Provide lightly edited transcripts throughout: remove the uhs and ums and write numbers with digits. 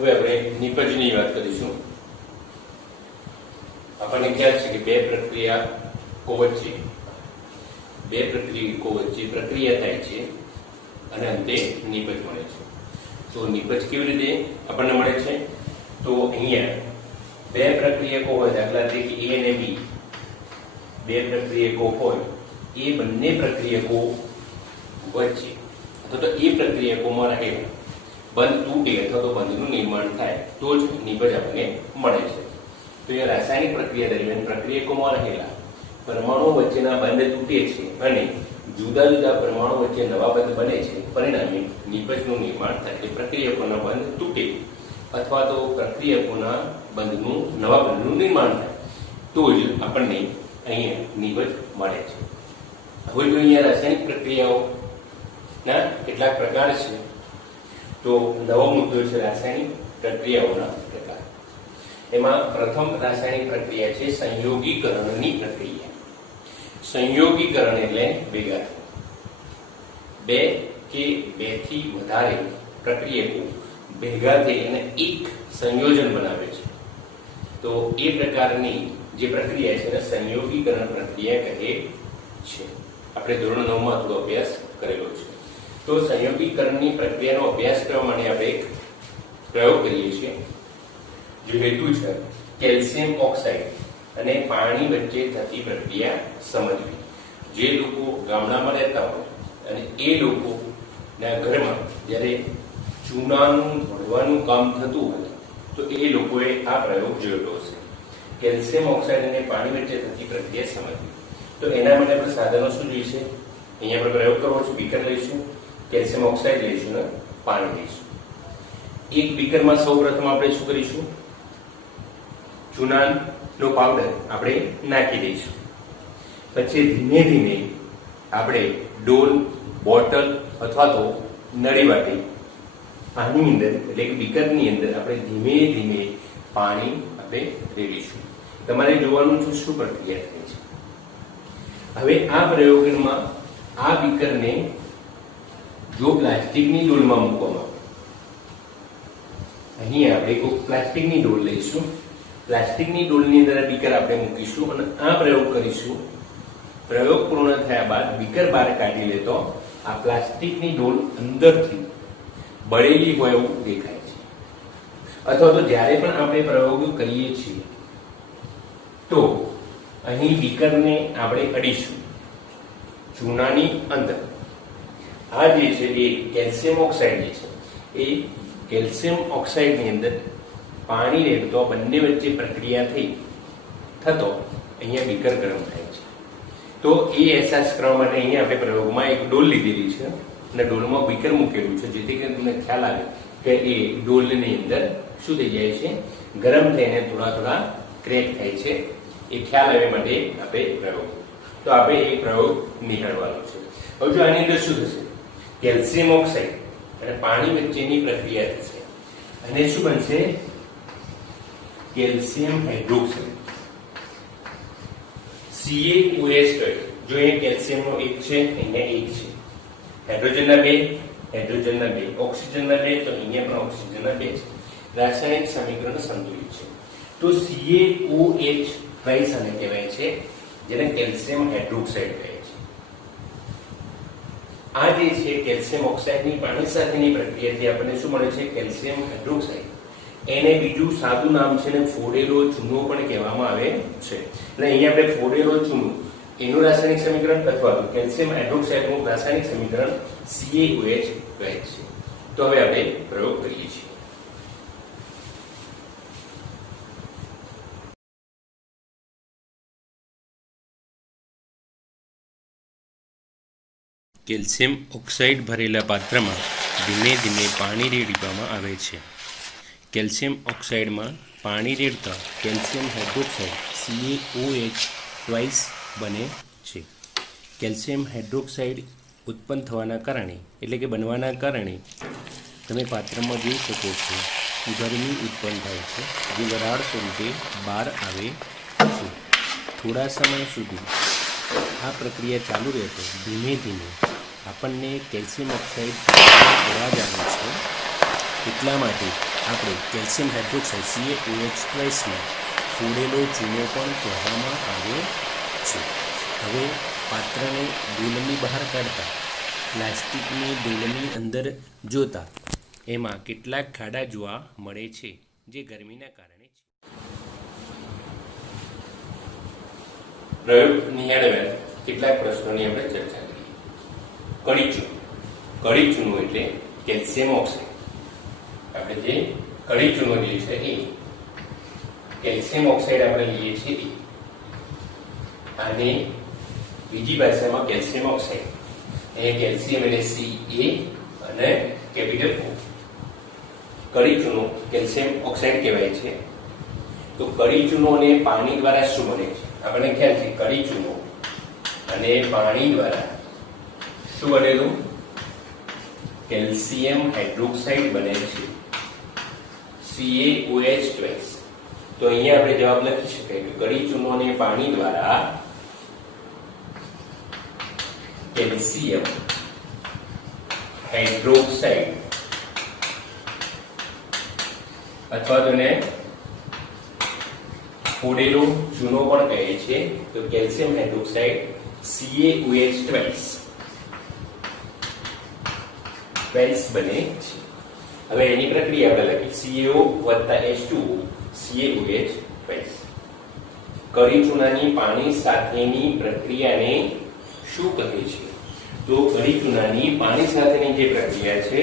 હવે આપણે નિપજની વાત કરીશું. આપણને ખ્યાલ છે કે બે પ્રક્રિયાકો વચ્ચે પ્રક્રિયા થાય છે અને અંતે નિપજ મળે છે. તો નિપજ કેવી રીતે આપણને મળે છે? તો અહીંયા બે પ્રક્રિયકો હોય, દાખલા તરીકે A અને B, બે પ્રક્રિયકો હોય, એ બંને પ્રક્રિયકો વચ્ચે અથવા તો એ પ્રક્રિયકોમાં રહેલા બંધ તૂટે અથવા તો બંધનું નિર્માણ થાય તો જ નિપજ આપણને મળે છે. તો એ રાસાયણિક પ્રક્રિયા દરમિયાન પ્રક્રિયકોમાં રહેલા પરમાણુઓ વચ્ચેના બંધ તૂટે છે અને જુદા જુદા પરમાણુ વચ્ચે નવા બંધ બને છે, પરિણામે નિપજનું નિર્માણ થાય. એટલે પ્રક્રિયકોના બંધ તૂટે અથવા તો પ્રક્રિયકોના નવા બંધનું નિર્માણ થાય તો જ આપણને અહીંયા નિપજ મળે છે. હવે જો અહીંયા રાસાયણિક પ્રક્રિયાઓના કેટલાક પ્રકાર છે, તો નવો મુદ્દો છે રાસાયણિક પ્રક્રિયાઓના પ્રકાર. એમાં પ્રથમ રાસાયણિક પ્રક્રિયા છે સંયોગીકરણની પ્રક્રિયા. સંયોગીકરણ એટલે ભેગા થવું. બે કે બેથી વધારે પ્રક્રિયકો ભેગા થઈ અને એક સંયોજન બનાવે છે. તો એ પ્રકારની જે પ્રક્રિયા છે એને સંયોગીકરણ પ્રક્રિયા કહે છે. આપણે ધોરણ 9 માં થોડો અભ્યાસ કરેલો છે. તો સંયોગીકરણની પ્રક્રિયાનો અભ્યાસ કરવા માટે આપણે એક પ્રયોગ કરીએ છીએ. જે હેતુ છે કેલ્શિયમ ઓક્સાઇડ અને પાણી વચ્ચે થતી પ્રક્રિયા સમજવી. જે લોકો ગામડામાં રહેતા હોય અને એ લોકોના ઘરમાં જ્યારે ચૂનાનું ભરવાનું કામ થતું હોય તો એ લોકોએ આ પ્રયોગ જોયેલો હશે. કેલ્શિયમ ઓક્સાઇડ અને પાણી વચ્ચે થતી પ્રક્રિયા સમજવી. તો એના માટે આપણે સાધનો શું જોઈશે? અહીંયા આપણે પ્રયોગ કરવો છે. બીકર લઈશું, કેલ્શિયમ ઓક્સાઇડ લઈશું અને પાણી લઈશું. એક બીકરમાં સૌપ્રથમ આપણે શું કરીશું? ચૂનાનો પાવડર આપણે નાખી દઈશું. પછી ધીમે ધીમે આપણે ડોલ, બોટલ અથવા તો નળી વાટી આની અંદર એટલે કે બીકરની અંદર આપણે ધીમે ધીમે પાણી આપણે રેડીશું. તમારે જોવાનું છે શું પ્રક્રિયા થાય છે. હવે આ પ્રયોગમાં આ બીકરને જો પ્લાસ્ટિકની ડોલમાં મૂકવામાં આવે, અહીં આપણે કોઈ પ્લાસ્ટિકની ડોલ લઈશું, પ્લાસ્ટિકની ડોલની અંદર બીકર આપણે મૂકીશું અને આ પ્રયોગ કરીશું. પ્રયોગ પૂર્ણ થયા બાદ બીકર બહાર કાઢી લેતો આ પ્લાસ્ટિકની ડોલ અંદરથી બળેલી હોય એવું દેખાય છે. અથવા તો જ્યારે પણ આપણે પ્રયોગ કરીએ છીએ તો અહીં બીકરને આપણે અડીશું ચૂનાની અંદર. આ જે છે એ કેલ્શિયમ ઓક્સાઇડ જે છે એ કેલ્શિયમ ઓક્સાઇડની અંદર પાણી રેડતો બંને વચ્ચે પ્રક્રિયા થતો અહીંયા બીકર ગરમ થાય છે. તો એ અહેસાસ કરવા માટે અહીંયા આપણે પ્રયોગમાં એક ડોલ લીધેલી છે અને ડોલમાં બીકર મૂકેલું છે, જેથી કરીને તમને ખ્યાલ આવે કે એ ડોલની અંદર શું થઈ જાય છે? ગરમ થઈને થોડા થોડા ક્રેક થાય છે. એ ખ્યાલ આવે માટે આપણે પ્રયોગ, તો આપણે એ પ્રયોગ નિહાળવાનો છે. હવે જો આની અંદર શું થશે? કેલ્શિયમ ઓક્સાઇડ અને પાણી વચ્ચેની પ્રક્રિયા થશે અને શું બનશે? કેલ્શિયમ હાઇડ્રોક્સાઇડ CaOH કહે. જો એ કેલ્શિયમનો એક છે, અહીંયા એક છે, હાઇડ્રોજનના બે, ઓક્સિજનના બે, તો અહીંયા પણ ઓક્સિજનના બે છે. રાસાયણિક સમીકરણ સંતુલિત છે. તો CaOH ટ્વાઇસ આને કહેવાય છે, જેને કેલ્શિયમ હાઇડ્રોક્સાઇડ કહે છે. આ જે છે કેલ્શિયમ ઓક્સાઇડની પાણી સાથેની પ્રક્રિયાથી આપણને શું મળે છે? Calcium hydroxide. એને બીજું સાદું નામ છે ને ફોડેલો ચૂનો પણ કહેવામાં આવે છે. એટલે અહીંયા આપણે ફોડેલો ચૂનો એનું રાસાયણિક સમીકરણ અથવા તો કેલ્શિયમ હાઇડ્રોક્સાઇડનું રાસાયણિક સમીકરણ CaOH કહે છે. તો હવે આપણે પ્રયોગ કરીએ છીએ. કેલ્શિયમ ઓક્સાઇડ ભરેલા પાત્રમાં ધીમે ધીમે પાણી રેડવામાં આવે છે. કેલ્શિયમ ઓક્સાઇડમાં પાણી રેડતા કેલ્શિયમ હાઇડ્રોક્સાઇડ CaOH ટ્વાઇસ બને છે. કેલ્શિયમ હાઇડ્રોક્સાઇડ ઉત્પન્ન થવાના કારણે એટલે કે બનવાના કારણે તમે પાત્રમાં જોઈ શકો છો ગરમી ઉત્પન્ન થાય છે, જે વરાળ સ્વરૂપે બહાર આવે છે. થોડા સમય સુધી આ પ્રક્રિયા ચાલુ રહે તો ધીમે ધીમે આપણને કેલ્શિયમ ઓક્સાઇડ અવાજ આવે છે. એટલા માટે આપણે કેલ્શિયમ હાઇડ્રોક્સાઇડ CaOH2 ને ફોડેલો ચૂનો પણ કહેવામાં આવે છે. હવે પાત્રને ડોલની બહાર કાઢતા પ્લાસ્ટિકની ડોલની અંદર જોતા એમાં કેટલાક ખાડા જોવા મળે છે, જે ગરમીના કારણે છે. પ્રયોગ નિહાળવા કેટલાક પ્રશ્નોની આપણે ચર્ચા કરીએ. કડી ચૂનો એટલે કેલ્શિયમ ઓક્સાઇડ. આપણે જે કડી ચૂનો જે છે એ કેલ્શિયમ ઓક્સાઇડ આપણે લઈએ છીએ અને બીજી ભાષામાં કેલ્શિયમ ઓક્સાઇડ એ કેલ્શિયમ એટલે Ca અને કેપિટલ O. કડી ચૂનો કેલ્શિયમ ઓક્સાઇડ કહેવાય છે. તો કડી ચૂનો અને પાણી દ્વારા શું બને છે? આપણને ખ્યાલ છે કડી ચૂનો અને પાણી દ્વારા શું બનેલું? કેલ્શિયમ હાઇડ્રોક્સાઇડ બને છે, CaOH2. તો અહીંયા આપણે જવાબ લખી શકાય કે કડી ચૂનો અને પાણી દ્વારા કેલ્શિયમ હાઇડ્રોક્સાઇડ અથવા તો ફોડેલો ચૂનો પણ કહે છે. તો કેલ્શિયમ હાઇડ્રોક્સાઇડ CaOH2 બને છે. હવે એની પ્રક્રિયા આપણે લખી CaO H2O CaOH2. કડી ચૂનાની પાણી સાથેની પ્રક્રિયાને શું કહે છે? તો કડી ચૂનાની પાણી સાથેની જે પ્રક્રિયા છે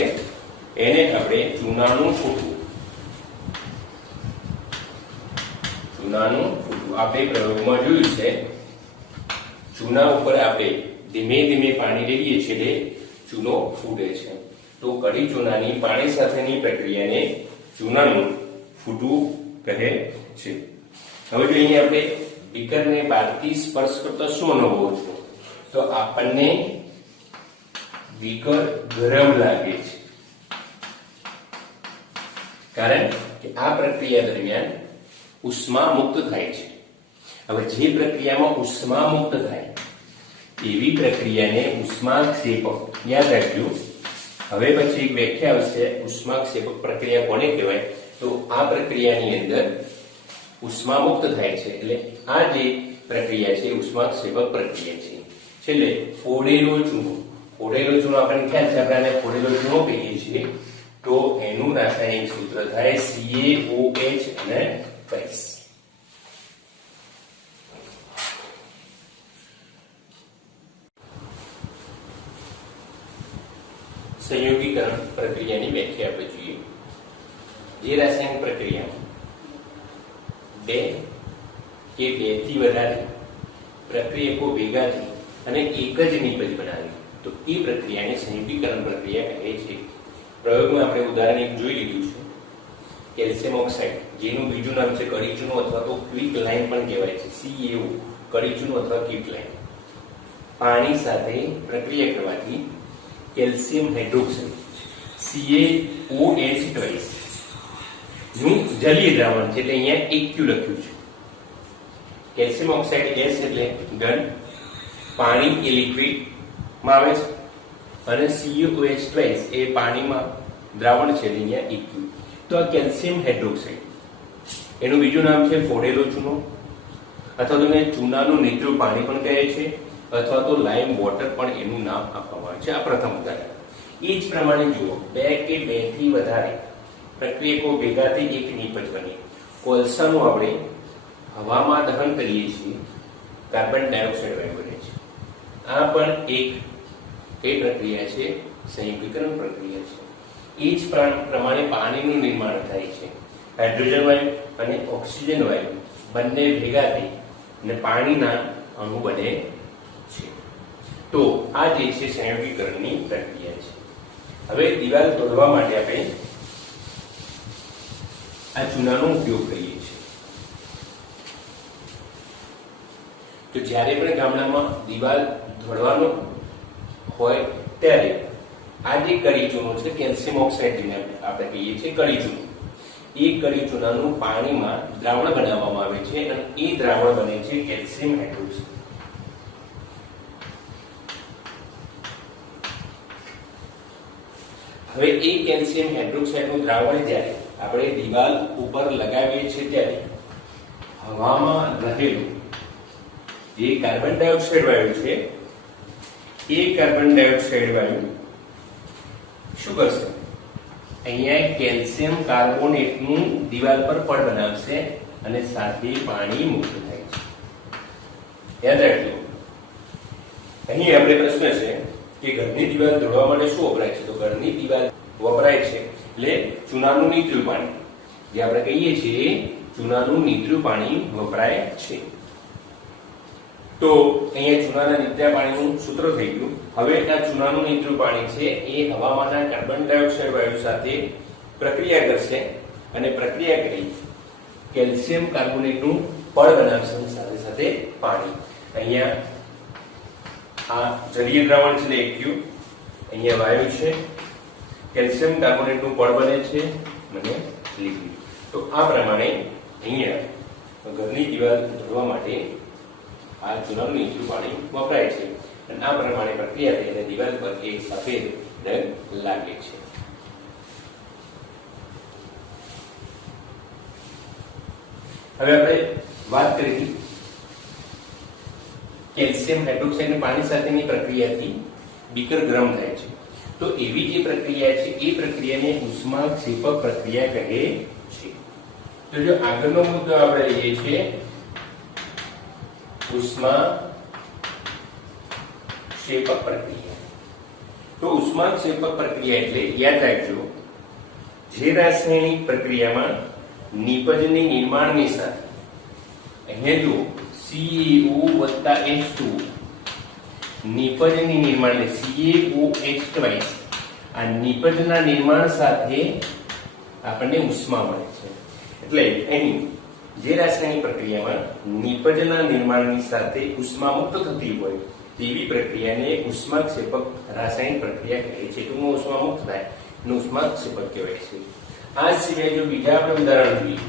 એને આપણે ચૂનાનું ફૂટવું. આપણે પ્રયોગમાં જોયું છે. ચૂના ઉપર આપણે ધીમે ધીમે પાણી રેડીએ છીએ એટલે ચૂનો ફૂટે છે. તો કડી ચૂનાની પાણી સાથેની પ્રક્રિયાને ચૂનાનું ફૂટવું કહે છે. હવે જો અહીંયા આપણે બીકરને બહારથી સ્પર્શ કરતા શું અનુભવો છો? તો આપણને બીકર ગરમ લાગે છે, કારણ કે આ પ્રક્રિયા દરમિયાન ઉષ્મા મુક્ત થાય છે. હવે જે પ્રક્રિયામાં ઉષ્મા મુક્ત થાય એવી પ્રક્રિયાને ઉષ્માક્ષેપક. યાદ રાખજો. હવે પછી એક વ્યાખ્યા આવશે, ઉષ્માક્ષેપક પ્રક્રિયા કોને કહેવાય? તો આ પ્રક્રિયાની અંદર ઉષ્મા મુક્ત થાય છે એટલે આ જે પ્રક્રિયા છે ઉષ્માક્ષેપક પ્રક્રિયા છે. છેલ્લે ફોડેલો ચૂનો. ફોડેલો ચૂનો આપણને ખ્યાલ છે, આપણે ફોડેલો ચૂનો કહીએ છીએ. તો એનું રાસાયણિક સૂત્ર થાય CaOH અને સંયોગીકરણ પ્રક્રિયાની વ્યાખ્યા આપણે જોઈએ. જે રાસાયણિક પ્રક્રિયા બે કે બેથી વધારે પ્રક્રિયકો ભેગા થઈ અને એક જ નિપજ બનાવે તો એ પ્રક્રિયાને સંયોગીકરણ પ્રક્રિયા કહે છે. પ્રયોગમાં આપણે ઉદાહરણ એક જોઈ લીધું છે, કેલ્શિયમ ઓક્સાઇડ, જેનું બીજું નામ છે કડી ચૂનો અથવા તો ક્વિક લાઇમ પણ કહેવાય છે, CaO કડી ચૂનો અથવા ક્વિક લાઇમ. પાણી સાથે પ્રક્રિયા કરવાથી કેલ્શિયમ હાઇડ્રોક્સાઇડ CaOH2 નું જલીય દ્રાવણ છે એટલે અહીંયા એક Q લખ્યું છે. કેલ્શિયમ ઓક્સાઇડ S એટલે ઘન, પાણી એ લિક્વિડ માં આવે છે અને CaOH2 એ પાણીમાં દ્રાવણ છે એટલે અહીંયા એક Q. તો આ કેલ્શિયમ હાઇડ્રોક્સાઇડ, એનું બીજું નામ છે ફોડેલો ચૂનો અથવા તો ચૂનાનું નીચું પાણી પણ કહે છે અથવા તો લાઇમ વોટર પણ એનું નામ આપવામાં આવે છે. આ પ્રથમ ઉદાહરણ. એ જ પ્રમાણે જુઓ, બે કે બેથી વધારે પ્રક્રિયકો ભેગા થઈ એક નિપજ બની. કોલસાનું આપણે હવામાં દહન કરીએ છીએ, કાર્બન ડાયોક્સાઇડ વાયુ બને છે. આ પણ એક કઈ પ્રક્રિયા છે? સંયોગીકરણ પ્રક્રિયા છે. એ જ પ્રમાણે પાણીનું નિર્માણ થાય છે. હાઇડ્રોજન વાયુ અને ઓક્સિજન વાયુ બંને ભેગા થઈ અને પાણીના અણુ બને છે. તો આ જે છે સંયોગીકરણની પ્રક્રિયા છે. હવે દિવાલ તોડવા માટે આપણે આ ચૂનાનો ઉપયોગ કરીએ છીએ. તો જ્યારે પણ ગામડામાં દિવાલ તોડવાનો હોય ત્યારે આ જે કડી ચૂનો છે, કેલ્શિયમ ઓક્સાઇડ જેને આપણે કહીએ છીએ કડી ચૂનો, એ કડી ચૂનાનું પાણીમાં દ્રાવણ બનાવવામાં આવે છે અને એ દ્રાવણ બને છે કેલ્શિયમ હાઇડ્રોક્સાઇડ. હવે એ કેલ્શિયમ હાઇડ્રોક્સાઇડનું દ્રાવણ જ્યારે આપણે દિવાલ ઉપર લગાવીએ છીએ ત્યારે હવામાં રહેલું જે કાર્બન ડાયોક્સાઇડ વાયુ છે એ કાર્બન ડાયોક્સાઇડ વાયુ શું કરશે? અહીંયા કેલ્શિયમ કાર્બોનેટનું દિવાલ પર પડ બનાવશે અને સાથે પાણી મુક્ત થાય છે. યાદ રાખજો. અહીં આપણે પ્રશ્ન છે કે ઘરની દિવાલ ધોળવા માટે શું વપરાય છે? તો ઘરની દિવાલ વપરાય છે એટલે ચૂનાનું નીતર્યું પાણી, જે આપણે કહીએ છીએ ચૂનાનું નીતર્યું પાણી વપરાય છે. તો અહીંયા ચૂનાના નીતર્યા પાણીનું સૂત્ર થઈ ગયું. હવે આ ચૂનાનું નીતર્યું પાણી છે એ હવામાંના કાર્બન ડાયોક્સાઇડ વાયુ સાથે પ્રક્રિયા કરશે અને પ્રક્રિયા કરી કેલ્શિયમ કાર્બોનેટનું પડ બનાવશે સાથે સાથે પાણી. અહીંયા આ જલીય દ્રાવણ છે એક્યુ, અહીંયા વાયુ છે, કેલ્શિયમ કાર્બોનેટનું પડ બને છે અને લિક્વિડ. તો આ પ્રમાણે અહીંયા ઘરની દિવાલ ધોવા માટે આ ચૂનાનું નીતર્યું પાણી વપરાય છે અને આ પ્રમાણે પ્રક્રિયા થઈને દિવાલ પર એક સફેદ રંગ લાગે છે. હવે આપણે વાત કરી કેલ્શિયમ હાઇડ્રોક્સાઇડ પાણી સાથેની પ્રક્રિયાથી બીકર ગરમ થાય છે. તો એવી જે પ્રક્રિયા છે એ પ્રક્રિયાને ઉષ્માક્ષેપક પ્રક્રિયા કહે છે. તો જો આગળનો મુદ્દો આપણે લઈએ છીએ ઉષ્માક્ષેપક પ્રક્રિયા. તો ઉષ્માક્ષેપક પ્રક્રિયા એટલે યાદ રાખજો, જે રાસાયણિક પ્રક્રિયામાં નિપજની નિર્માણની સાથે અહીંયા જો CaO+H2 નિપજની નિર્માણ એટલે CaOH આ નિપજના નિર્માણ સાથે આપણને ઉષ્મા મળે છે. એટલે અહીં જે રાસાયણિક પ્રક્રિયામાં નિપજના નિર્માણની સાથે ઉષ્મા મુક્ત થતી હોય તેવી પ્રક્રિયાને ઉષ્માક્ષેપક રાસાયણિક પ્રક્રિયા કહે છે. ટૂંકમાં ઉષ્મા મુક્ત થાય એનું ઉષ્માક્ષેપક કહેવાય છે. આ સિવાય જો બીજા આપણે ઉદાહરણ જોઈએ,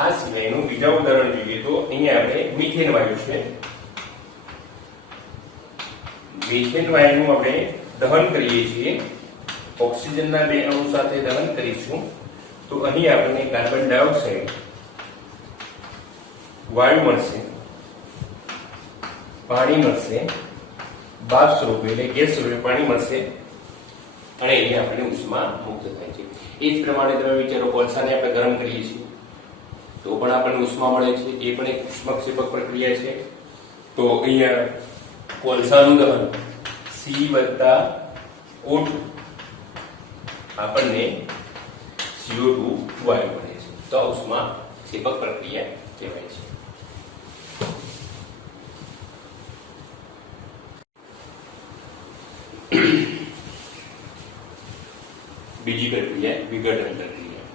આ સિવાયનું બીજા ઉદાહરણ જોઈએ તો અહીંયા આપણે મિથેન વાયુ છે. મિથેન વાયુનું આપણે દહન કરીએ છીએ, ઓક્સિજનના 2 અણુ સાથે દહન કરીશું તો અહીં આપણને કાર્બન ડાયોક્સાઇડ વાયુ મળશે, પાણી મળશે, બાષ્પ સ્વરૂપે એટલે ગેસ સ્વરૂપે પાણી મળશે અને અહીંયા આપણને ઉષ્મા મુક્ત થાય છે. એ જ પ્રમાણે તમે વિચારો, કોલસાને આપણે ગરમ કરીએ છીએ તો પણ આપણને ઉષ્મા મળે છે, એ પણ એક ઉષ્માક્ષેપક પ્રક્રિયા છે. તો અહીંયા કોલસાનું દહન C+O2 આપણને CO2 વાયુ મળે છે. તો આ ઉષ્માક્ષેપક પ્રક્રિયા કહેવાય છે. બીજી પ્રક્રિયા વિઘટન પ્રક્રિયા.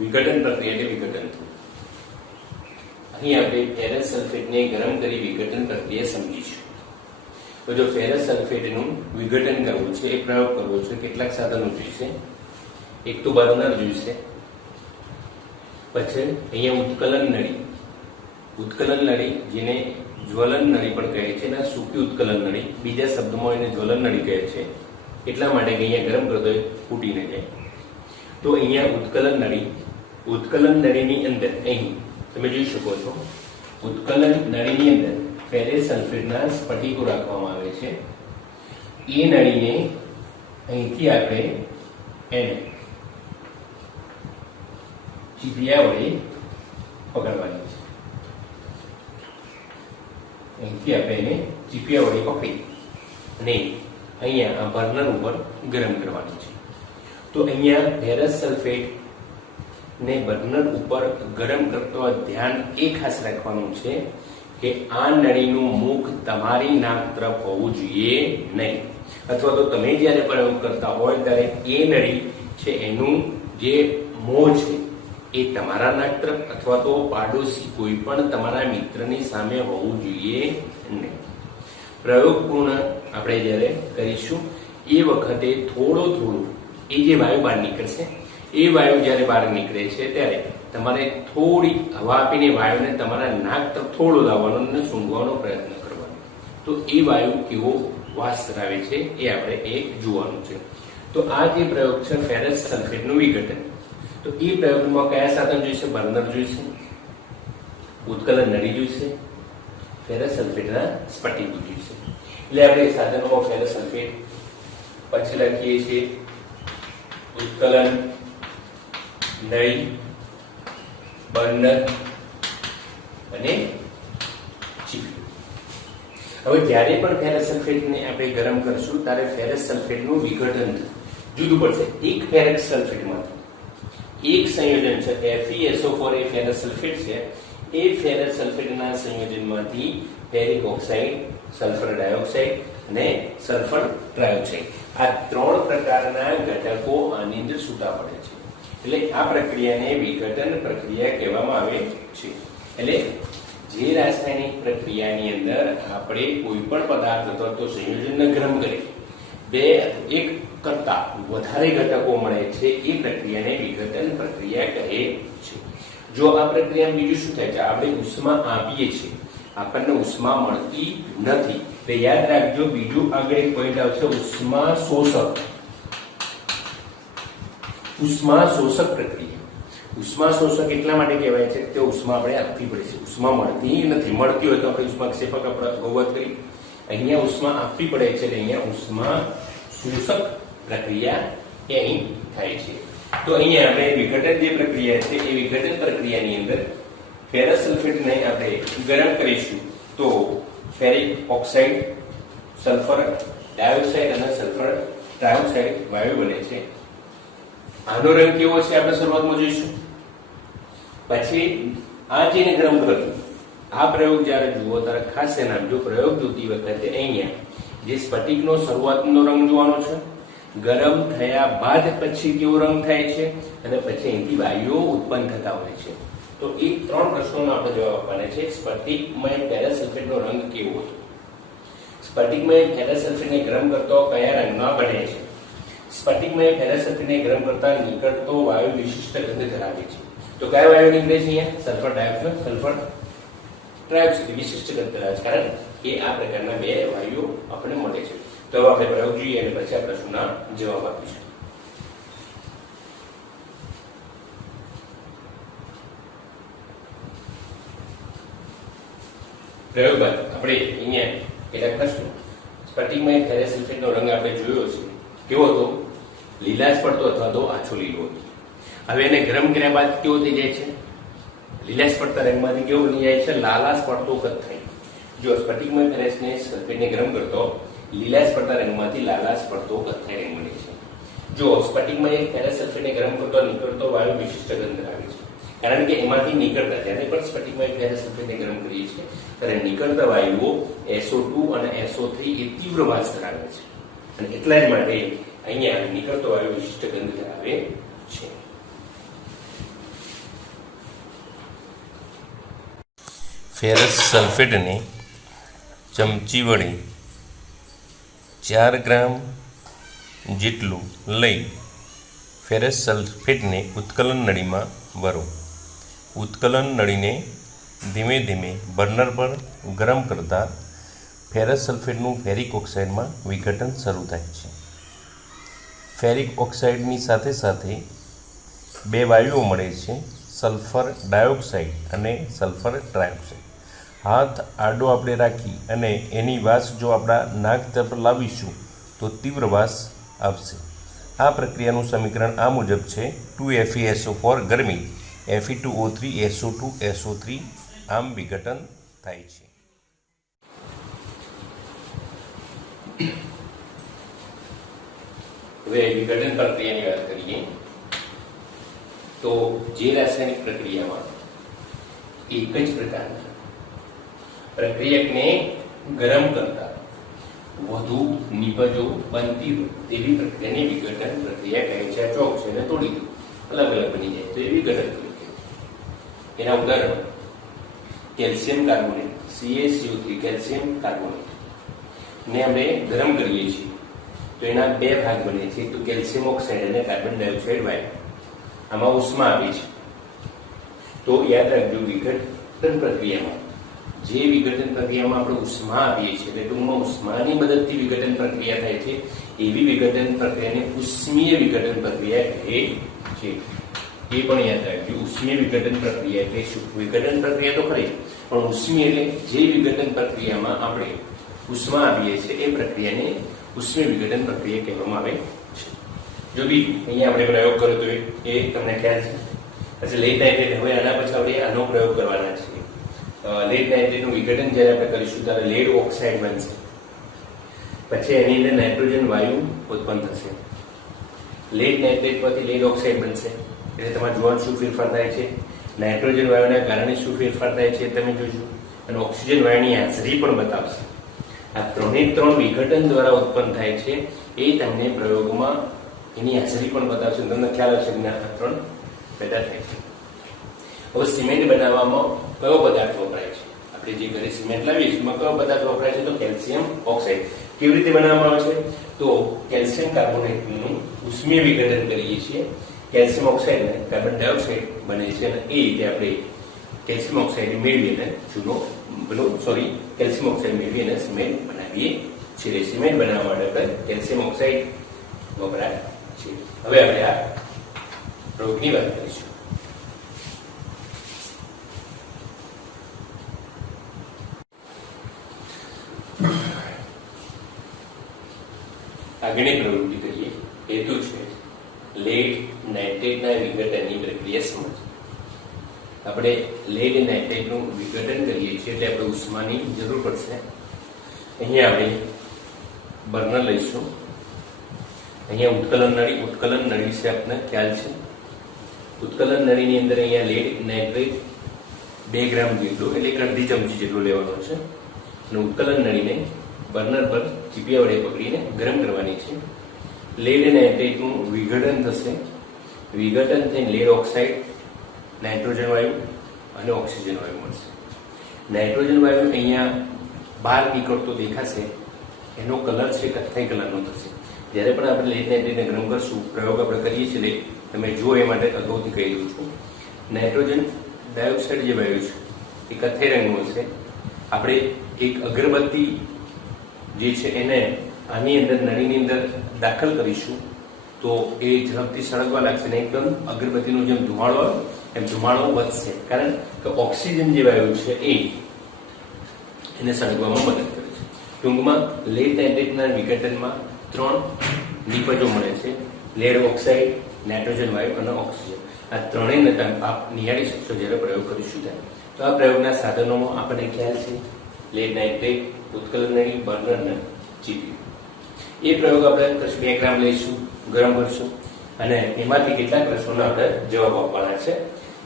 વિઘટન પ્રક્રિયા એટલે વિઘટન થવું. અહીં આપણે ફેરસ સલ્ફેટને ગરમ કરી વિઘટન પ્રક્રિયા સમજીશું. તો જો ફેરસ સલ્ફેટનું વિઘટન કરવું છે, એ પ્રયોગ કરવો છે, કેટલાક સાધનો જોઈશે. એક તો બર્નર જોઈશે, પછી અહીંયા ઉત્કલન નળી. ઉત્કલન નળી જેને જ્વલન નળી પણ કહે છે ને સૂકી ઉત્કલન નળી, બીજા શબ્દમાં એને જ્વલન નળી કહે છે. એટલા માટે કે અહીંયા ગરમ કરતો ફૂટીને જાય. તો અહીંયા ઉત્કલન નળીની અંદર અહીં તમે જોઈ શકો છો, ઉત્કલન નળીની અંદર ફેરસ સલ્ફેટના સ્ફટિકો રાખવામાં આવે છે. એ નળીને અહીંથી આપણે એને ચીપિયા વડે પકડવાની છે. અહીંથી આપણે એને ચીપિયા વડે પકડી અને અહીંયા આ બર્નર ઉપર ગરમ કરવાની છે. તો અહીંયા ફેરસ સલ્ફેટ ને બર્નર ઉપર ગરમ કરતો ધ્યાન એ ખાસ રાખવાનું છે કે આ નળીનું મુખ તમારી નાક તરફ હોવું જોઈએ નહીં, અથવા તો તમે જ્યારે પ્રયોગ કરતા હોય ત્યારે એ નળી છે એનું જે મોં છે એ તમારા નાક તરફ અથવા તો પાડોશી કોઈ પણ તમારા મિત્રની સામે હોવું જોઈએ નહીં. પ્રયોગ પૂર્ણ આપણે જ્યારે કરીશું એ વખતે થોડું એ જે વાયુ બહાર નીકળશે, એ વાયુ જ્યારે બહાર નીકળે છે ત્યારે તમારે થોડી હવા આપીને વાયુને તમારા નાક તરફ થોડો લાવવાનો અને સૂંઘવાનો પ્રયત્ન કરવાનો. તો એ વાયુ કેવો વાસ ધરાવે છે એ આપણે જોવાનું છે. તો આ જે પ્રયોગ છે ફેરસ સલ્ફેટનું વિઘટન, તો એ પ્રયોગમાં કયા સાધન જોઈશે? બર્નર જોઈશે, ઉત્કલન નળી જોઈશે, ફેરસ સલ્ફેટના સ્ફટિકો જોઈશે. એટલે આપણે સાધનોમાં ફેરસ સલ્ફેટ, પછી લખીએ છીએ ઉત્કલન નળી, બર્નર અને ચીપી. હવે જ્યારે પણ ફેરસ સલ્ફેટને આપણે ગરમ કરશું ત્યારે ફેરસ સલ્ફેટનું વિઘટન જુદું પડશે. એક ફેરસ સલ્ફેટમાંથી એક સંયોજન છે FeSO4 એ ફેરસ સલ્ફેટ છે. એ ફેરસ સલ્ફેટના સંયોજનમાંથી ફેરિક ઓક્સાઇડ, સલ્ફર ડાયોક્સાઇડ અને સલ્ફર ટ્રાયોક્સાઇડ આ 3 પ્રકારના ઘટકો આની અંદર છૂટા પડે છે. એટલે આ પ્રક્રિયાને વિઘટન પ્રક્રિયા કહેવામાં આવે છે. એટલે જે રાસાયણિક પ્રક્રિયાની અંદર આપણે કોઈ પણ પદાર્થ અથવા તો સંયોજનને ગરમ કરી એક કરતા વધારે ઘટકો મળે છે એ પ્રક્રિયાને વિઘટન પ્રક્રિયા કહે છે. જો આ પ્રક્રિયામાં બીજું શું થાય છે? આપણે ઉષ્મા આપીએ છીએ, આપણને ઉષ્મા મળતી નથી. તો યાદ રાખજો, બીજું આગળ એક પોઈન્ટ આવશે, ઉષ્મા શોષક. ઉષ્મા શોષક પ્રક્રિયા. ઉષ્મા શોષક એટલા માટે કહેવાય છે કે ઉષ્મા આપણે આપવી પડે છે, ઉષ્મા મળતી નથી. મળતી હોય તો આપણે ઉષ્મા ક્ષેપક આપણે ગૌવત કરી. અહીંયા ઉષ્મા આપવી પડે છે એટલે અહીંયા ઉષ્મા શોષક પ્રક્રિયા એ અહીં થાય છે. તો અહીંયા આપણે વિઘટન જે પ્રક્રિયા છે એ વિઘટન પ્રક્રિયાની અંદર ફેરસ સલ્ફેટને આપણે ગરમ કરીશું તો ફેરિક ઓક્સાઇડ, સલ્ફર ડાયોક્સાઇડ અને સલ્ફર ટ્રાયોક્સાઇડ વાયુ બને છે. આનો રંગ કેવો છે આપણે શરૂઆતમાં જોઈશું. પછી આ જેને ગરમ કર્યું, આ પ્રયોગ જ્યારે જુઓ ત્યારે ખાસ ધ્યાન આપજો. પ્રયોગ જોતી વખતે અહીંયા જે સ્ફટિકનો શરૂઆતનો રંગ જોવાનો છે, ગરમ થયા બાદ પછી કેવો રંગ થાય છે અને પછી અહીંથી વાયુઓ ઉત્પન્ન થતા હોય છે. તો એ 3 પ્રશ્નોનો આપણે જવાબ આપવાના છે. સ્ફટિકમય ફેરસ સલ્ફેટનો રંગ કેવો હતો? સ્ફટિકમય ફેરસ સલ્ફેટને ગરમ કરતો કયા રંગમાં બને છે? સ્ફટિકમય ફેરસ સલ્ફેટને ગરમ કરતા નીકળતો વાયુ વિશિષ્ટ ગંધ ધરાવે છે. તો કયા વાયુ નીકળે છે અહીંયા? સલ્ફર ડાયોક્સાઇડ, સલ્ફર ટ્રાયોક્સાઇડ વિશિષ્ટ ગંધ ધરાવે છે, કારણ કે આ પ્રકારના 2 વાયુઓ આપણને મળે છે. તો હવે આપણે પ્રયોગ જોઈએ અને પછી આ પ્રશ્નના જવાબ આપીશું. પ્રયોગ બાદ આપણે અહીંયા કેટલાક પ્રશ્નો. સ્ફટિકમય ફેરસ સલ્ફેટનો રંગ આપણે જોયો છે, કેવો હતો? લીલાશ પડતો અથવા તો આછો લીલો હતો. હવે એને ગરમ કર્યા બાદ કેવો થઈ જાય છે? લીલાશ પડતા રંગમાંથી કેવો બની જાય છે? લાલાશ પડતો કથ્થાઈ. જો સ્ફટિકમય ફેરસ સલ્ફેટને ગરમ કરતો લીલાશ પડતા રંગમાંથી લાલાશ પડતો કથ્થાઈ રંગ બને છે. જો સ્ફટિકમય ફેરસ સલ્ફેટને ગરમ કરતો નીકળતો વાયુ વિશિષ્ટ ગંધ ધરાવે છે, કારણ કે એમાંથી નીકળતા, જ્યારે પણ સ્ફટિકમય ફેરસ સલ્ફેટને ગરમ કરીએ છીએ ત્યારે નીકળતા વાયુઓ SO2 અને SO3 એ તીવ્ર વાસ ધરાવે છે અને એટલા જ માટે અહીંયા નીકળતો વાયુ વિશિષ્ટ ગંધ ધરાવે છે. ફેરસ સલ્ફેટને ચમચી વડે 4 ગ્રામ જેટલું લઈ ફેરસ સલ્ફેટને ઉત્કલન નળીમાં ભરો. ઉત્કલન નળીને ધીમે ધીમે બર્નર પર ગરમ કરતા ફેરસ સલ્ફેટનું ફેરિક ઓક્સાઇડમાં વિઘટન શરૂ થાય છે. ફેરિક ઓક્સાઇડની સાથે સાથે 2 વાયુઓ મળે છે, સલ્ફર ડાયોક્સાઇડ અને સલ્ફર ટ્રાયોક્સાઇડ. હાથ આડો આપણે રાખી અને એની વાસ જો આપણા નાક તરફ લાવીશું તો તીવ્ર વાસ આવશે. આ પ્રક્રિયાનું સમીકરણ આ મુજબ છે: 2FeSO4 ગરમી, Fe2O3 SO2 SO3 આમ વિઘટન થાય છે. હવે વિઘટન પ્રક્રિયાની વાત કરીએ તો જે રાસાયણિક પ્રક્રિયામાં એક જ પ્રકારના પ્રક્રિયકને ગરમ કરતા વધુ નિપજો બનતી હોય તેવી પ્રક્રિયાને વિઘટન પ્રક્રિયા કહે છે. આ ચોક છે એને તોડી દો, અલગ અલગ બની જાય તો એ વિઘટન પ્રક્રિયા. એના ઉદાહરણો calcium carbonate, CaCO3 calcium carbonate ને આપણે ગરમ કરીએ છીએ તો એના 2 ભાગ બને છે, તો કેલ્શિયમ ઓક્સાઇડ અને કાર્બન ડાયોક્સાઇડ વાયુ. આમાં ઉષ્મા આપી છે તો યાદ રાખજો, વિઘટન પ્રક્રિયામાં જે વિઘટન પ્રક્રિયામાં આપણે ઉષ્મા આપીએ છીએ એટલે ટૂંકમાં ઉષ્માની મદદથી વિઘટન પ્રક્રિયા થાય છે એવી વિઘટન પ્રક્રિયાને ઉષ્મીય વિઘટન પ્રક્રિયા કહે છે. એ પણ યાદ રાખજો. ઉષ્મીય વિઘટન પ્રક્રિયા એટલે શું? વિઘટન પ્રક્રિયા તો ખરી પણ ઉષ્મીય એટલે જે વિઘટન પ્રક્રિયામાં આપણે ઉષ્મા આપીએ છીએ એ પ્રક્રિયાને ઉષ્મીય વિઘટન પ્રક્રિયા કહેવામાં આવે છે. જો બીજું અહીંયા આપણે પ્રયોગ કર્યો તો એ તમને ખ્યાલ છે. પછી લેડ નાઇટ્રેટ, હવે આના પછી આપણે આનો પ્રયોગ કરવાના છે. લેડ નાઇટ્રેટનું વિઘટન જ્યારે આપણે કરીશું ત્યારે લેડ ઓક્સાઇડ બનશે. પછી એની અંદર નાઇટ્રોજન વાયુ ઉત્પન્ન થશે. લેડ નાઇટ્રેટ પરથી લેડ ઓક્સાઇડ બનશે એટલે તમારે જોવાનું શું ફેરફાર થાય છે. નાઇટ્રોજન વાયુના કારણે શું ફેરફાર થાય છે તમે જોજો. અને ઓક્સિજન વાયુની હાજરી પણ બતાવશે. આ ત્રણે ત્રણ વિઘટન દ્વારા ઉત્પન્ન થાય છે એ તમને પ્રયોગમાં એની હાજરી પણ બતાવશે. તમને ખ્યાલ હશે કે આ ત્રણ પેદા થાય છે. હવે સિમેન્ટ બનાવવામાં કયો પદાર્થ વપરાય છે? આપણે જે ઘરે સિમેન્ટ લાવીએ છીએ એમાં કયો પદાર્થ વપરાય છે? તો કેલ્શિયમ ઓક્સાઇડ. કેવી રીતે બનાવવામાં આવે છે? તો કેલ્શિયમ કાર્બોનેટનું ઉષ્મીય વિઘટન કરીએ છીએ. કેલ્શિયમ ઓક્સાઇડ ને કાર્બન ડાયોક્સાઇડ બને છે અને એ રીતે આપણે કેલ્શિયમ ઓક્સાઇડ મેળવીને કેલ્શિયમ ઓક્સાઇડ મેળવીને સિમેન્ટ બનાવીએ છીએ. સિમેન્ટ બનાવવા માટે આપણે કેલ્શિયમ ઓક્સાઇડ વપરાય છે. હવે આપણે આ પ્રયોગની વાત કરીશું. આગળની પ્રવૃત્તિ કરીએ. હેતુ છે લેડ નાઇટ્રેટના વિઘટનની પ્રક્રિયા સમજ. આપણે લેડ નાઇટ્રેટનું વિઘટન કરીએ છીએ એટલે આપણે ઉષ્માની જરૂર પડશે. અહીંયા આપણે બર્નર લઈશું. અહીંયા ઉત્કલન નળી વિશે આપણને ખ્યાલ છે. ઉત્કલન નળીની અંદર અહીંયા લેડ નાઇટ્રેટ 2 ગ્રામ જેટલો એટલે 1/2 ચમચી જેટલો લેવાનો છે અને ઉત્કલન નળીને બર્નર પર ચીપિયા વડે પકડીને ગરમ કરવાની છે. લેડ નાઇટ્રેટનું વિઘટન થશે. વિઘટન થઈને લેડ ઓક્સાઇડ, નાઇટ્રોજન વાયુ અને ઓક્સિજન વાયુ મળશે. નાઇટ્રોજન વાયુ અહીંયા બહાર નીકળતો દેખાશે. એનો કલર છે કથ્થાઈ કલરનો થશે. જ્યારે પણ આપણે લેડ નાઇટ્રેટને ગરમ કરશું, પ્રયોગ આપણે કરીએ છીએ તમે જુઓ એ માટે અગાઉથી કહી દઉં છું. નાઇટ્રોજન ડાયોક્સાઇડ જે વાયુ છે એ કથ્થાઈ રંગનો છે. આપણે એક અગરબત્તી જે છે એને આની અંદર નળીની અંદર દાખલ કરીશું તો એ ઝડપથી સળગવા લાગશે ને એકદમ અગરબત્તીનો જેમ ધુમાડો હોય એમ ધુમાડો વધશે. કારણ કે ઓક્સિજન જે વાયુ છે એને સળગવામાં મદદ કરે છે. ટૂંકમાં લેડ નાઇટ્રેટના વિઘટનમાં 3 નિપજો મળે છે: લેડ ઓક્સાઇડ, નાઇટ્રોજન વાયુ અને ઓક્સિજન. આ ત્રણેય આપ નિહાળી શકશો જ્યારે પ્રયોગ કરીશું ત્યારે. તો આ પ્રયોગના સાધનોમાં આપણને ખ્યાલ છે લેડ નાઇટ્રેટ, ઉત્કલન નળી, બર્નર અને ચીપિયું. એ પ્રયોગ આપણે 2 ગ્રામ લઈશું, ગરમ કરશું અને એમાંથી કેટલાક પ્રશ્નોના આપણે જવાબ આપવાના છે.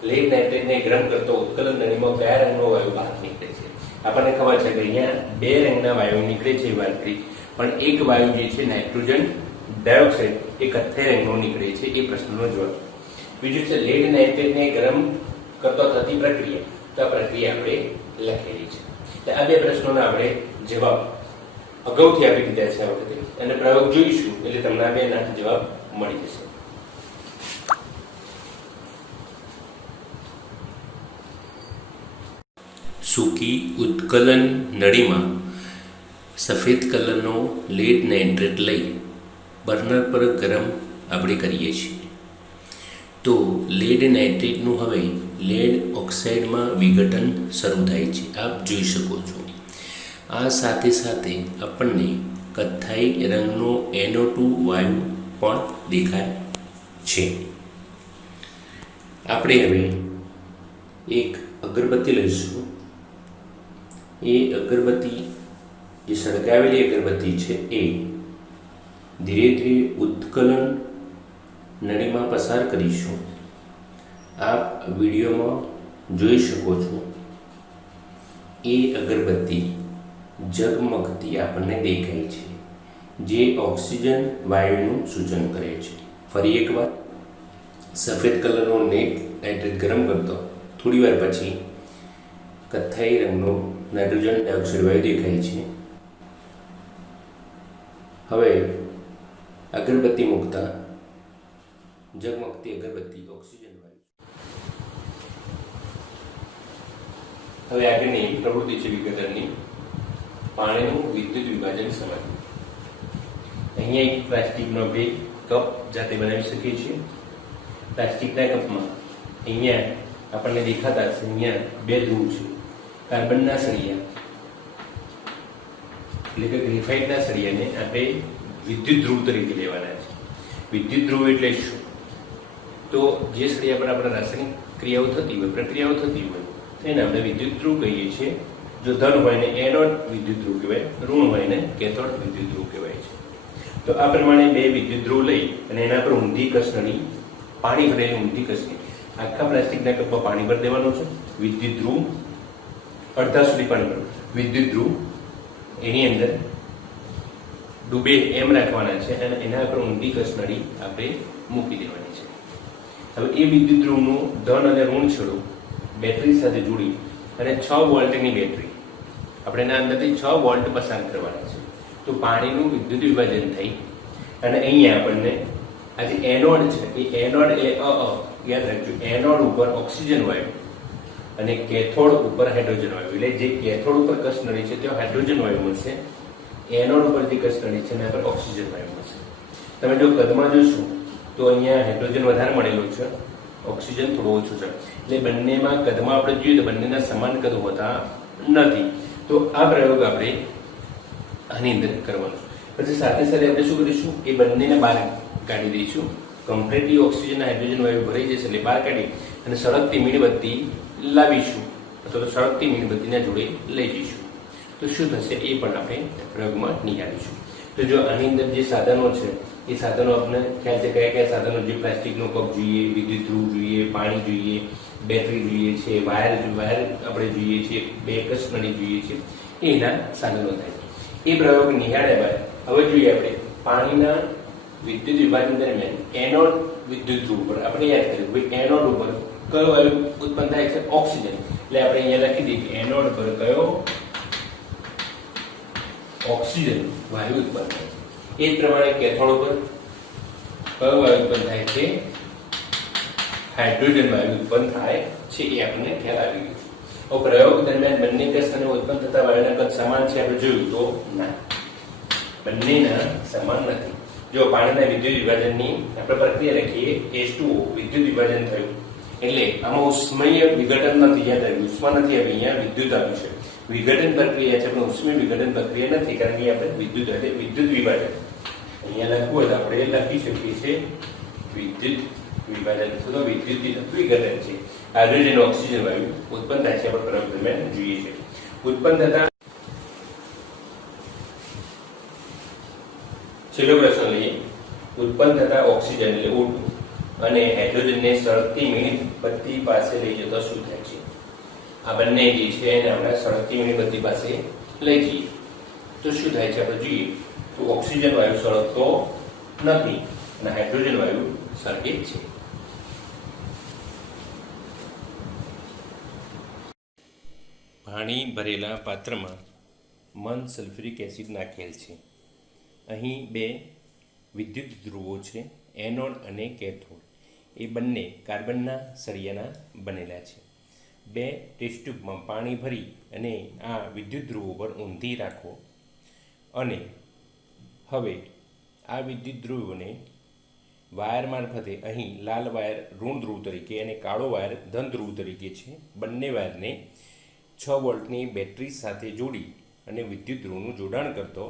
લેડ નાઇટ્રેટને ગરમ કરતો ઉત્કલન નળીમાં કયા રંગનો વાયુ બહાર નીકળે છે? આપણને ખબર છે કે અહીંયા 2 રંગના વાયુ નીકળે છે વાત કરી, પણ એક વાયુ જે છે નાઇટ્રોજન ડાયોક્સાઇડ એ કથ્થાઈ રંગનો નીકળે છે. એ પ્રશ્નનો જવાબ. બીજું છે લેડ નાઇટ્રેટને ગરમ કરતો થતી પ્રક્રિયા. તો આ પ્રક્રિયા આપણે લખેલી છે. આ 2 પ્રશ્નોના આપણે જવાબ અગાઉથી આપી દીધા છે આ વખતે અને પ્રયોગ જોઈશું એટલે તમને આ 2 ના જવાબ મળી જશે. સૂકી ઉત્કલન નળીમાં સફેદ કલરનો લેડ નાઇટ્રેટ લઈ બર્નર પર ગરમ આપણે કરીએ છીએ તો લેડ નાઇટ્રેટનું હવે લેડ ઓક્સાઇડમાં વિઘટન શરૂ થાય છે. આપ જોઈ શકો છો. આ સાથે સાથે આપણને કથ્થાઈ રંગનો NO2 વાયુ પણ દેખાય છે. આપણે હવે એક અગરબત્તી લઈશું. એ અગરબત્તી જે સળગાવેલી અગરબત્તી છે એ ધીરે ધીરે ઉત્કલન નળીમાં પસાર કરીશું. આપ વિડીયોમાં જોઈ શકો છો એ અગરબત્તી ઝગમગતી આપણને દેખાય છે, જે ઓક્સિજન વાયુનું સૂચન કરે છે. ફરી એકવાર સફેદ કલરનો નાઇટ્રેટ ગરમ કરતો થોડી વાર પછી કથ્થાઈ રંગનો નાઇટ્રોજન ડાયોક્સાઇડ વાયુ દેખાય છે. હવે અગરબત્તી મૂકતા ઝગમગતી અગરબત્તી ઓક્સિજન વાયુ હવે આગળની પ્રવૃત્તિ છે વિઘટનની. પાણીનું વિદ્યુત વિભાજન સમજવું. અહીંયા એક પ્લાસ્ટિકનો બે કપ જાતે બનાવી શકીએ છીએ. પ્લાસ્ટિકના કપમાં અહીંયા આપણને દેખાતા હશે, અહીંયા બે ધ્રુવ છે. કાર્બનના સળિયા એટલે કે ગ્રેફાઇટના સળિયાને આપણે વિદ્યુત ધ્રુવ તરીકે લેવાના છે. વિદ્યુત ધ્રુવ એટલે શું? તો જે સળિયા પર આપણે રાસાયણિક ક્રિયાઓ થતી હોય, પ્રક્રિયાઓ થતી હોય, તેને આપણે વિદ્યુત ધ્રુવ કહીએ છીએ. જો ધન હોય ને એનોડ વિદ્યુત ધ્રુવ કહેવાય, ઋણ હોય ને કેથોડ વિદ્યુત ધ્રુવ કહેવાય છે. તો આ પ્રમાણે બે વિદ્યુત ધ્રુવ લઈ અને એના પર ઊંધી કસનળી, પાણી ભરેલી ઊંધી કસનળી આખા પ્લાસ્ટિકના કપમાં પાણી ભરી દેવાનું છે. વિદ્યુત ધ્રુવ અડધા સુધી પાણી ભરવું. વિદ્યુત ધ્રુવ એની અંદર ડૂબે એમ રાખવાના છે અને એના પર ઊંધી કસનળી આપણે મૂકી દેવાની છે. હવે એ વિદ્યુત ધ્રુવનું ધન અને ઋણ છેડો બેટરી સાથે જોડી અને 6 વોલ્ટની બેટરી આપણે એના અંદરથી 6 વોલ્ટ પસાર કરવાના છે. તો પાણીનું વિદ્યુત વિભાજન થઈ અને અહીંયા આપણને આ જે એનોડ છે એ એનોડ એ યાદ રાખજો, એનોડ ઉપર ઓક્સિજન વાયુ અને કેથોડ ઉપર હાઇડ્રોજન વાયુ. એટલે જે કેથોડ ઉપર કસનળી છે ત્યાં હાઇડ્રોજન વાયુ મળશે, એનોડ ઉપર જે કસનળી છે એના પર ઓક્સિજન વાયુ મળશે. તમે જો કદમાં જોશો તો અહીંયા હાઇડ્રોજન વધારે મળેલો છે, ઓક્સિજન થોડો ઓછો છે. એટલે બંનેમાં કદમાં આપણે જોઈએ તો બંનેના સમાન કદ હોતા નથી. તો આ પ્રયોગ આપણે આની અંદર કરવાનો. પછી સાથે સાથે આપણે શું કરીશું, એ બંનેને બહાર કાઢી દઈશું. કમ્પ્લીટલી ઓક્સિજન હાઇડ્રોજન વાયુ ભરાઈ જશે એટલે બહાર કાઢી અને સળગતી મીણબત્તી લાવીશું અથવા તો સળગતી મીણબત્તીના જોડે લઈ જઈશું. તો શું થશે એ પણ આપણે પ્રયોગમાં નિહાળીશું. તો જો આની અંદર જે સાધનો છે એ સાધનો આપણે ખ્યાલ છે કયા કયા સાધનો, જે પ્લાસ્ટિકનો કપ જોઈએ, વિદ્યુત ધ્રુવ જોઈએ, પાણી જોઈએ, બેટરી જોઈએ છે, વાયર આપણે જોઈએ છે, બે કસનળી જોઈએ છે, એના સાધનો થાય. એ પ્રયોગ નિહાળ્યા બાદ હવે જોઈએ આપણે પાણીના વિદ્યુત વિભાજન દરમિયાન એનોડ વિદ્યુત ધ્રુવ પર આપણે યાદ કર્યું ભાઈ એનોડ ઉપર કયો વાયુ ઉત્પન્ન થાય છે? ઓક્સિજન. એટલે આપણે અહીંયા લખી દઈએ કે એનોડ પર કયો ઓક્સિજન વાયુ ઉત્પન્ન થાય છે. એ જ પ્રમાણે કેથોડ પર કયો વાયુ ઉત્પન્ન થાય છે? હાઇડ્રોજન વાયુ ઉત્પન્ન થાય છે. એ આપણને ખ્યાલ આવી ગયો. પ્રયોગ દરમિયાન બંને કસનળીને ઉત્પન્ન થતા વાયુના કદ સમાન છે આપણે જોયું તો ના, બંનેના સમાન નથી. જો પાણીના વિદ્યુત વિભાજનની આપણે પ્રક્રિયા લખીએ H2O વિદ્યુત વિભાજન થયું એટલે આમાં ઉષ્મીય વિઘટન નથી. યાદ રાખ્યું, ઉષ્મા નથી આવી, અહીંયા વિદ્યુત આવ્યું છે. વિઘટન પ્રક્રિયા છે પણ ઉષ્મીય વિઘટન પ્રક્રિયા નથી, કારણ કે આપણે વિદ્યુત એટલે વિદ્યુત વિભાજન અહીંયા લખવું હોય તો આપણે લખી શકીએ છીએ વિદ્યુત વિભાજન અથવા વિદ્યુત વિઘટન છે. હાઇડ્રોજન ઓક્સિજન વાયુ ઉત્પન્ન થાય છે આપણે પ્રયોગ દરમિયાન જોઈએ છે. ઉત્પન્ન થતા છેલ્લો પ્રશ્ન લઈએ. ઉત્પન્ન થતા ઓક્સિજન એટલે O2 અને હાઇડ્રોજનને સળગતી મીણબત્તી પાસે લઈ જતા શું થાય છે? આ બંને જે છે એને આપણે સળગતી મીણબત્તી પાસે લઈ જઈએ તો શું થાય છે આપણે જોઈએ તો ઓક્સિજન વાયુ સળગતો નથી અને હાઇડ્રોજન વાયુ સળગે છે. પાણી ભરેલા પાત્રમાં મન સલ્ફ્યુરિક એસિડ નાખેલ છે. અહીં બે વિદ્યુત ધ્રુવો છે, એનોડ અને કેથોડ. એ બંને કાર્બનના સળિયાના બનેલા છે. બે ટેસ્ટ ટ્યુબમાં પાણી ભરી અને આ વિદ્યુત ધ્રુવો પર ઊંધી રાખો અને હવે આ વિદ્યુત ધ્રુવોને વાયર મારફતે અહીં લાલ વાયર ઋણ ધ્રુવ તરીકે અને કાળો વાયર ધન ધ્રુવ તરીકે છે. બંને વાયરને 6 વોલ્ટની બેટરી સાથે જોડી અને વિદ્યુત ધ્રુવનું જોડાણ કરતો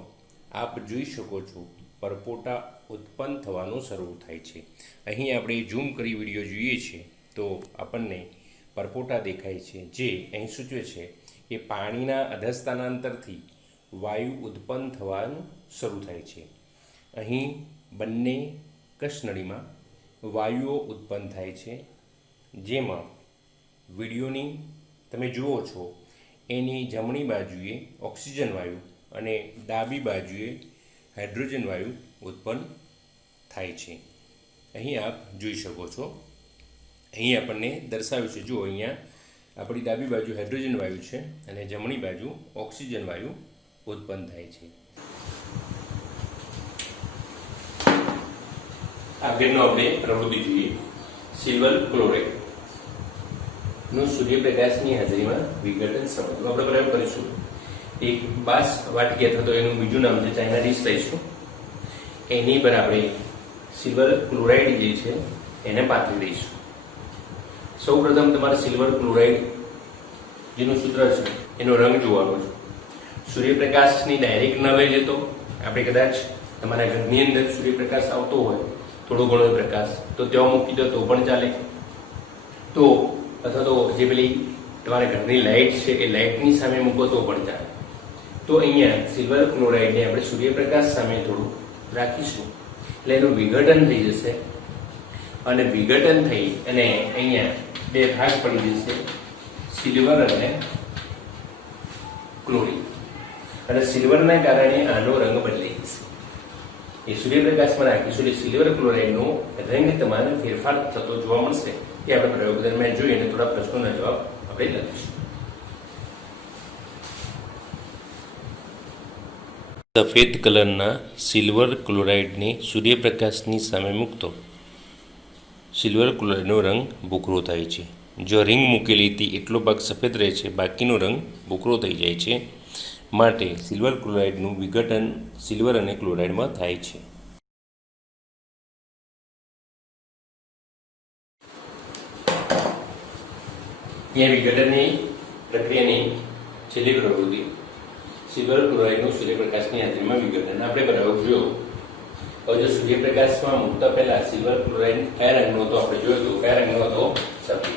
આપ જોઈ શકો છો પરપોટા ઉત્પન્ન થવાનું શરૂ થાય છે. અહીં આપણે ઝૂમ કરી વિડીયો જોઈએ છીએ તો આપણને પરપોટા દેખાય છે, જે અહીં સૂચવે છે કે પાણીના અધઃસ્થાનાંતરથી વાયુ ઉત્પન્ન થવાનું શરૂ થાય છે. અહીં બંને કસનળીમાં વાયુઓ ઉત્પન્ન થાય છે, જેમાં વિડીયોની તમે જુઓ છો એની જમણી બાજુએ ઓક્સિજન વાયુ અને ડાબી બાજુએ હાઇડ્રોજન વાયુ ઉત્પન્ન થાય છે. અહીં આપ જોઈ શકો છો, અહીં આપણને દર્શાવ્યું છે. જુઓ, અહીંયા આપણી ડાબી બાજુ હાઇડ્રોજન વાયુ છે અને જમણી બાજુ ઓક્સિજન વાયુ ઉત્પન્ન થાય છે. આગળનો આપણે પ્રવૃત્તિ જોઈએ. Silver chloride. નું સૂર્યપ્રકાશની હાજરીમાં વિઘટન સમજવું. આપણે પ્રયોગ કરીશું. એક બાસ વાટકી અથવા તો એનું બીજું નામ છે ચાઇના ડીશ લઈશું. એની પર આપણે સિલ્વર ક્લોરાઇડ જે છે એને પાથરી દઈશું. સૌપ્રથમ તમારે સિલ્વર ક્લોરાઇડ જેનું સૂત્ર છે એનો રંગ જોવાનો છે. સૂર્યપ્રકાશની ડાયરેક્ટ ન લઈ જતો, આપણે કદાચ તમારા ઘરની અંદર સૂર્યપ્રકાશ આવતો હોય થોડો ઘણો પ્રકાશ તો ત્યાં મૂકી દો તો પણ ચાલે, તો અથવા તો જે પેલી તમારા ઘરની લાઇટ છે એ લાઇટની સામે મૂકો તો પણ ચાલે. તો અહીંયા સિલ્વર ક્લોરાઇડને આપણે સૂર્યપ્રકાશ સામે થોડું રાખીશું એટલે એનું વિઘટન થઈ જશે અને વિઘટન થઈ અને અહીંયા બે ભાગ પડી જશે, સિલ્વર અને ક્લોરીન. અને સિલ્વરના કારણે આનો રંગ બદલાઈ જશે. એ સૂર્યપ્રકાશમાં રાખીશું એટલે સિલ્વર ક્લોરાઇડનો રંગ તમારે ફેરફાર થતો જોવા મળશે. એ આપણે પ્રયોગ દરમિયાન જોઈએ અને થોડા પ્રશ્નોના જવાબ આપણે લખીશું. સફેદ કલરના સિલ્વર ક્લોરાઇડને સૂર્યપ્રકાશની સામે મૂકતો સિલ્વર ક્લોરાઇડનો રંગ ભૂખરો થાય છે. જો રિંગ મૂકેલી હતી એટલો ભાગ સફેદ રહે છે, બાકીનો રંગ ભૂખરો થઈ જાય છે. માટે સિલ્વર ક્લોરાઇડનું વિઘટન સિલ્વર અને ક્લોરાઇડમાં થાય છે. અહીંયા વિઘટનની પ્રક્રિયાની છેલ્લી પ્રવૃત્તિ સિલ્વર ક્લોરાઇડનું સૂર્યપ્રકાશની હાજરીમાં વિઘટન. આપણે પ્રયોગ જોયો. હવે જો સૂર્યપ્રકાશમાં મૂકતા પહેલા સિલ્વર ક્લોરાઇડ કયા રંગનો હતો આપણે જોયો તો કયા રંગનો હતો? સફેદ.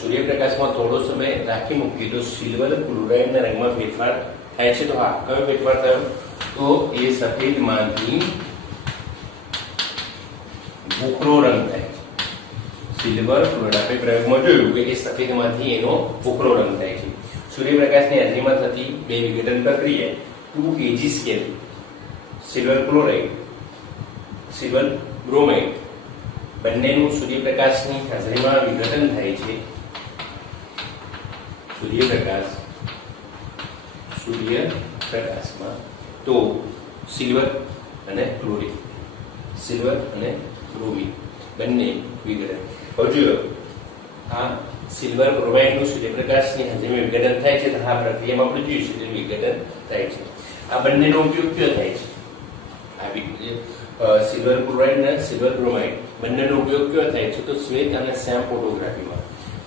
સૂર્યપ્રકાશમાં થોડો સમય રાખી મૂકી તો સિલ્વર ક્લોરાઇડના રંગમાં ફેરફાર થાય છે. તો હા, કયો ફેરફાર થયો? તો એ સફેદમાંથી ભૂખરો રંગ થાય છે. સિલ્વર ક્લોરાઇડ આપણે પ્રયોગમાં જોયું કે એ સફેદમાંથી એનો ભૂખરો રંગ થાય છે. સૂર્યપ્રકાશની હાજરીમાં થતી બે વિઘટન પ્રક્રિયા 2 Ag scale silver chloride, silver bromide બંનેનું સૂર્યપ્રકાશની હાજરીમાં વિઘટન થાય છે. સૂર્યપ્રકાશમાં તો સિલ્વર અને ક્લોરીન, સિલ્વર અને બ્રોમિન બંને વિઘટન. હવે જોયો આ સિલ્વર બ્રોમાઇડનું સૂર્યપ્રકાશની હાજરીમાં વિઘટન થાય છે. તો આ પ્રક્રિયામાં આપણે જોઈશું કે વિઘટન થાય છે. આ બંનેનો ઉપયોગ ક્યાં થાય છે? સિલ્વર ક્લોરાઇડ અને સિલ્વર બ્રોમાઇડ બંનેનો ઉપયોગ ક્યાં થાય છે? તો શ્વેત અને શ્યામ ફોટોગ્રાફીમાં.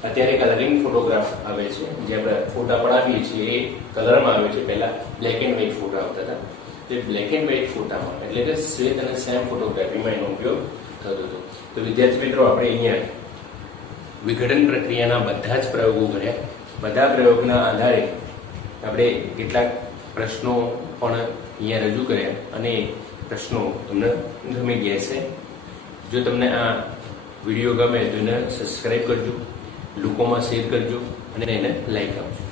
અત્યારે કલરિંગ ફોટોગ્રાફ આવે છે, જે આપણે ફોટા પડાવીએ છીએ એ કલરમાં આવે છે. પહેલા બ્લેક એન્ડ વ્હાઇટ ફોટા આવતા હતા. તે બ્લેક એન્ડ વ્હાઇટ ફોટામાં એટલે કે શ્વેત અને શ્યામ ફોટોગ્રાફીમાં એનો ઉપયોગ થતો હતો. તો વિદ્યાર્થી મિત્રો, આપણે અહીંયા વિઘટન પ્રક્રિયાના બધા જ પ્રયોગો કર્યા. બધા પ્રયોગના આધારે આપણે કેટલાક પ્રશ્નો પણ અહીંયા રજૂ કર્યા અને પ્રશ્નો તમને ગમી ગયા છે. જો તમને આ વિડીયો ગમે તો એને સબસ્ક્રાઈબ કરજો, લોકોમાં શેર કરજો અને એને લાઈક આપજો.